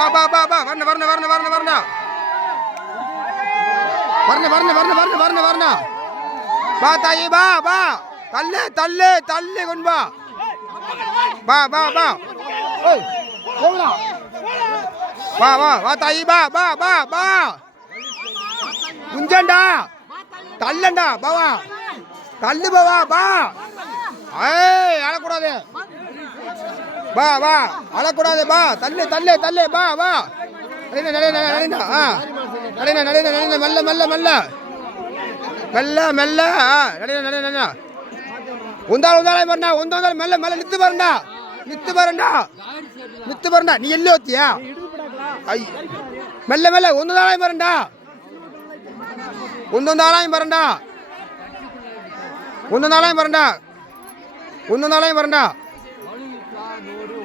பா பா பா பா வரண வரண வரண வரண வரண. வரண வரண வரண வரண வரண வரண. பா தாயி பா பா தள்ளு தள்ளு தள்ளு கொண்டு பா பா பா பா ஓய் போங்கடா வா வா வா தாயி பா பா பா பா குஞ்சண்டா. தள்ளண்டா பாவா தள்ளு பாவா பா ஏய் அழக்கூடாது. வா வா. அழக்கூடாது பா தள்ளு தள்ளு தள்ளு. வா வா. நடின நடின நடின ஆ. நடின நடின நடின மெல்ல மெல்ல மெல்ல. மெல்ல மெல்ல. ஆ. நடின நடின நடின உந்தாள் உந்தாளை பாருண்டா உந்த உந்தாள் மெல்ல மெல்ல. நித்து பாருண்டா நித்து பாருண்டா நித்து பாருண்டா நீ எல்லி ஓத்தியா ஐ. மெல்ல மெல்ல. உந்தாளாய் பாருண்டா உந்தாளாயும் பாருண்டா உந்தாளாயும் பாருண்டா உந்தாளாயும் பாருண்டா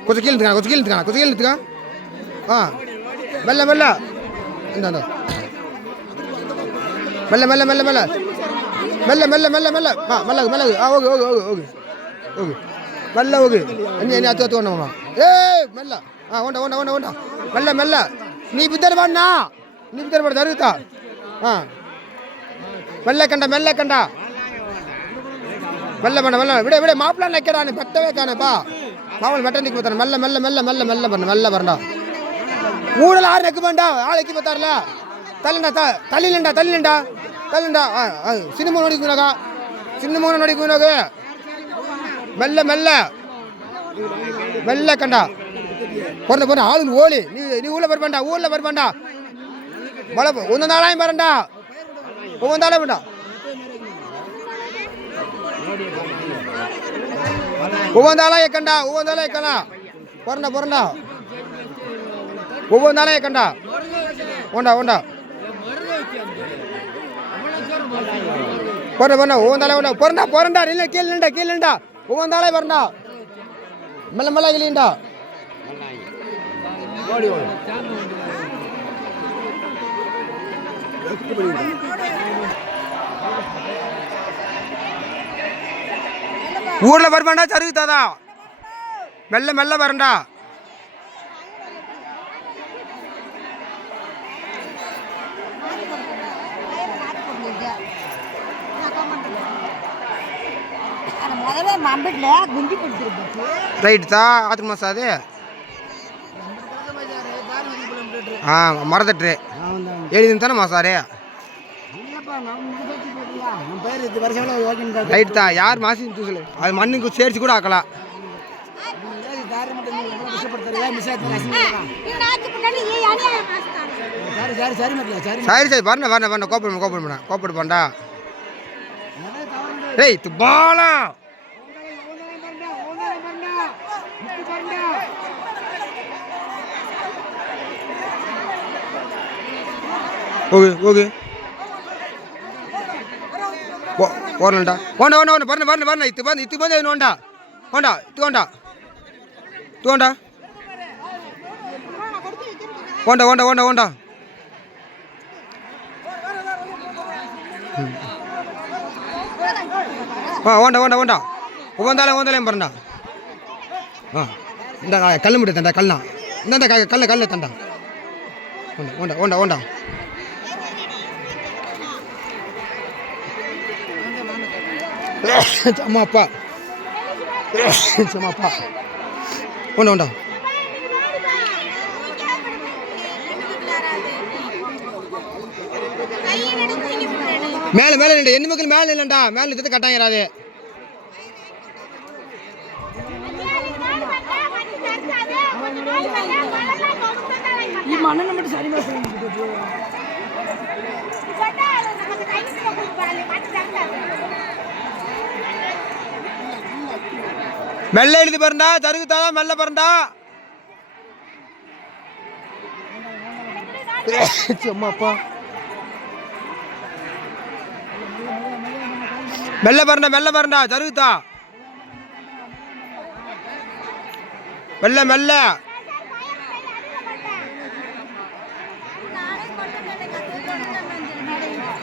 కొంచెం కీళ్ళు ఎత్తుకా కొంచెం కీళ్ళు ఎత్తుకా కొంచెం కీళ్ళు ఎత్తుకా మెల్ల మెల్ల ఇందా మెల్ల మెల్ల మెల్ల మెల్ల மெல்ல மெல்ல. மெல்ல மெல்ல ஆ மெல்லகு மெல்லகு ஆ okay okay okay okay. Okay. மெல்ல ஓகே. அண்ணி அண்ணி அத்து அத்து ஒண்ணு ஏய் மெல்ல. ஆ ஓண்டா ஓண்டா ஓண்டா ஓண்டா மெல்ல மெல்ல. நீ பித்தர் பண்ணா நீ பித்தர் பண்ண தருத்தா ஆ. மெல்ல கண்டா மெல்ல கண்டா. மெல்ல பண்ண மெல்ல. விட விட மாப்பிள்ளா நிற்கிறானு பத்தவே காணப்பா మామూలు మెట్టానికి పోతారు மெல்ல மெல்ல மெல்ல மெல்ல மெல்ல బరండి மெல்ல బరండా ஊழல் ஆறு நெக்குமாண்டா ஆள் எக்கி பார்த்தாருல தள்ளண்டா த தள்ளிலண்டா தள்ளிலண்டா தள்ளிண்டா சினிமா நடிக்கூடாக்கா சினிமா நடிக்கூடாக்கு மெல்ல மெல்ல. மெல்ல கண்டா பிறந்த பிறந்த ஆளுங்க ஓலி. நீ நீ ஊரில் பருப்பாண்டா ஊரில் பருப்பாண்டா மழை ஒன்று நாளாயும் பரண்டா ஒவ்வொரு நாளாக வேண்டாம் ஒவ்வொன்றாலும் ஏக்கண்டா ஒவ்வொன்றாலும் ஏக்கண்டா பொறண்டா பொறண்டா ஒவ்வொன்றாலும் ஏக்கண்டா உண்டா உண்டா பொறண்டா பொறண்டா ஒவ்வொன்றாலும் உண்டா பொறண்டா பொறண்டா இல்லை கீழே நின்றா கீழே நின்றா ஒவ்வொன்றாலே பொறண்டா மெல்ல மெல்ல கிளியண்டா ஓடி ஓடி ஊரில் வருவாண்டா சருகு தாதா மெல்ல மெல்ல வரண்டா. ரைட்டுதா ஆத்திரமா சார் அது ஆ மறந்துட்டு எழுதி தானே சாரு ரைட் தான். யார் மாசி தூசல? அது மண்ணுக்கு சேர்த்து கூட ஆக்கலாம். சரி சரி. வரண வரண வரண. கோப்படு கோப்படு பண்ண கோப்படு பண்ணா ரே துபாலா ஓகே ஓகே. ఓనండా ఓండ ఓండ ఓండ బర్న బర్న బర్న ఇత్తు బంద ఇత్తు బంద ఏను ఓండా ఓండా ఇత్తు ఓండా ఇత్తు ఓండా ఓండా ఓండా ఓండా ఓండా ஆ ஓண்டா ஓண்டா ஓண்டா ஒவ்வொந்தாலும் ஒவ்வொந்தாலையும் பரண்டா ஆ இந்த கல் முடி தண்டா கல்னா இந்தாண்டா கல்ல கல்ல தண்டா. ஓண்டா ஓண்டா ஓண்டா அம்மா அப்பா சம்மா அப்பா உண்டா உண்டா மேலே மேலே இல்லை எண்ணு மக்கள் மேலே இல்லைண்டா மேலே நிறுத்த கட்டாயிராது மண்ணை மட்டும் சரிமா செய்யணும் மெல்ல எழுதி பாருண்டா தருகுத்தாதா மெல்ல பாருண்டா. அம்மா அப்பா மெல்ல பாருண்டா மெல்ல பாருண்டா தருகுத்தா. மெல்ல மெல்ல.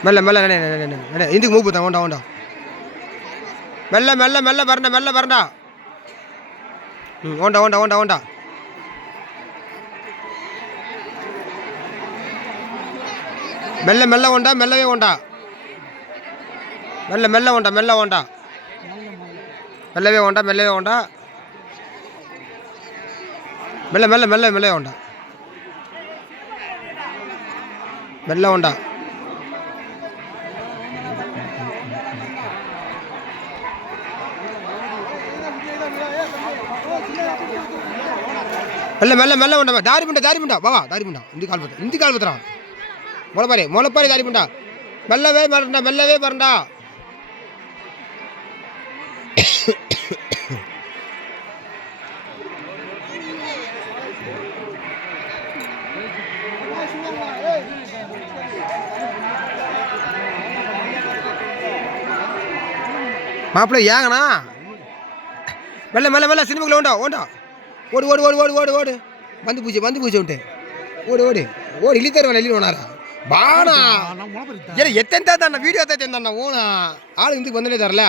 மெல்ல மெல்ல. இதுக்கு மூப்பு தான் ஓண்டா ஓண்டா மெல்ல மெல்ல மெல்ல வரண்டா மெல்ல வரண்டா ம் ஓண்டா ஓண்டா ஓண்டா ஓண்டா. மெல்ல மெல்ல ஓண்டா மெல்லவே ஓண்டா. மெல்ல மெல்ல ஓண்டா மெல்ல ஓண்டா. மெல்லவே ஓண்டா மெல்லவே ஓண்டா. மெல்ல மெல்ல மெல்ல மெல்ல ஓண்டா. மெல்ல ஓண்டா. மெல்ல மெல்ல மெல்ல உண்டா தாரி பண்ணா தாரி பண்ணா வா தாரி பண்ணா இந்தி கால் பத்திரம் இந்தி கால் பத்திரம் முளைப்பாரி முளைப்பாரி தாரி பண்ணா மெல்லவே மறண்டா மெல்லவே மறண்டா மாப்பிள்ளை ஏங்கண்ணா? மெல்ல மெல்ல மெல்ல சினிமாக்குள்ள ஓண்டா ஓண்டா. ஓடு ஓடு ஓடு ஓடு ஓடு ஓடு. வந்து பூஜை வந்து பூஜை உண்டு. ஓடு ஓடு. ஓடு இழி தருவா இழி ஓனாரா பானா. ஏன்னா எத்தனை தான் வீடியோ தான் தான் ஓனா. ஆள் இந்துக்கு வந்தனே தரல.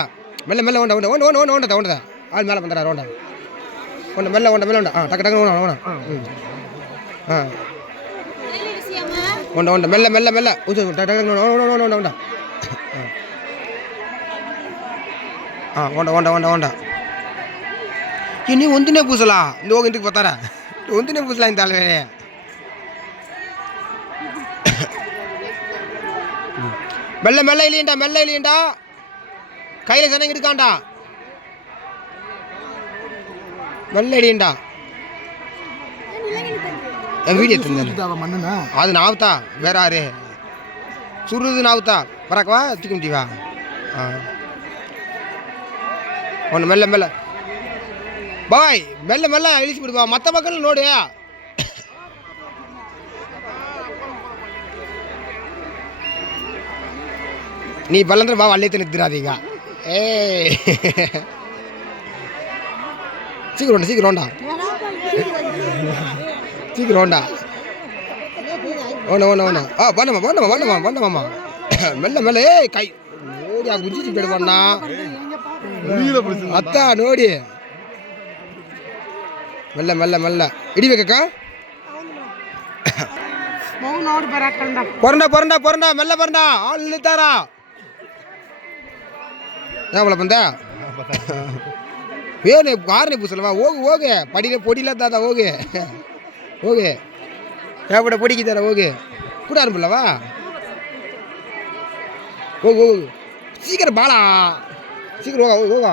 மெல்ல மெல்ல ஓண்டா ஓண்டா ஓண்டு ஓண்டு ஓண்டதா ஓண்டதா ஆள் மேலே வந்துடா ஓண்டா. ஒன்று மெல்ல ஓண்ட மெல்ல ஓண்டா. ஆ டக்கு டக்கு ஓனா ஓனா ம். ஆ. ஒன்று ஒன்று மெல்ல மெல்ல மெல்ல. ஒன்று டக்கு டக்கு ஓண்டா ஓண்டா ஓண்டா ஓண்டா ஆ ஓண்ட ஓண்ட ஓண்ட ஓண்டா. ಇನ್ನು ಒಂದನೇ ಪೂಸಲ ಇಂದು ಹೋಗಿ ಇಂದಕ್ಕೆ ಬರ್ತಾರ ಒಂದನೇ ಪೂಸಲ ಇಂತ ಅಲ್ವೇ மெல்ல மெல்ல இல்லையண்டா மெல்ல இல்லையண்டா கையில் சனங்க இருக்காண்டா மெல்ல இடியண்டா என் வீடியோ எடுத்துருந்தேன் மண்ணுண்ணா அது நாவுத்தா வேற யாரு சுருது நாவுத்தா பறக்கவா தூக்க முடியவா ஆ ஒன்று மெல்ல மெல்ல பாய் மெல்ல மெல்ல இழிச்சு விடுவா மற்ற மக்கள் நோடு. நீ பல்லந்தர பா வள்ளியத்தை நிறுத்திடாதீங்க ஏ சீக்கிரம் சீக்கிரம்டா சீக்கிரம்டா ஒன்று ஒன்று ஒன்று ஆ பண்ணமா பண்ணமா பண்ணமா பண்ணமாம்மா மெல்ல மெல்ல ஏய் கை. நோடியா குதிச்சு போயிடுவாண்ணா அத்தா நோடி. மெல்ல மெல்ல மெல்ல. இடி வைக்கக்கா. பொறண்டா பொறண்டா பொறண்டா மெல்ல பொறண்டா ஆள் நிறுத்தாரா ஏன் அவ்வளோ பந்தா? வேணும் காரணம் இப்போ சொல்லுவா? ஓகு ஓகு. படியில் பொடியில் தாத்தா ஓகு. ஓகே. ஏப்பட பொடிக்கு தர ஓகே? கூட ஆரம்பில்லவா ஓகு ஓகு. சீக்கிரம் பாலா. சீக்கிரம் ஓகா ஓகா.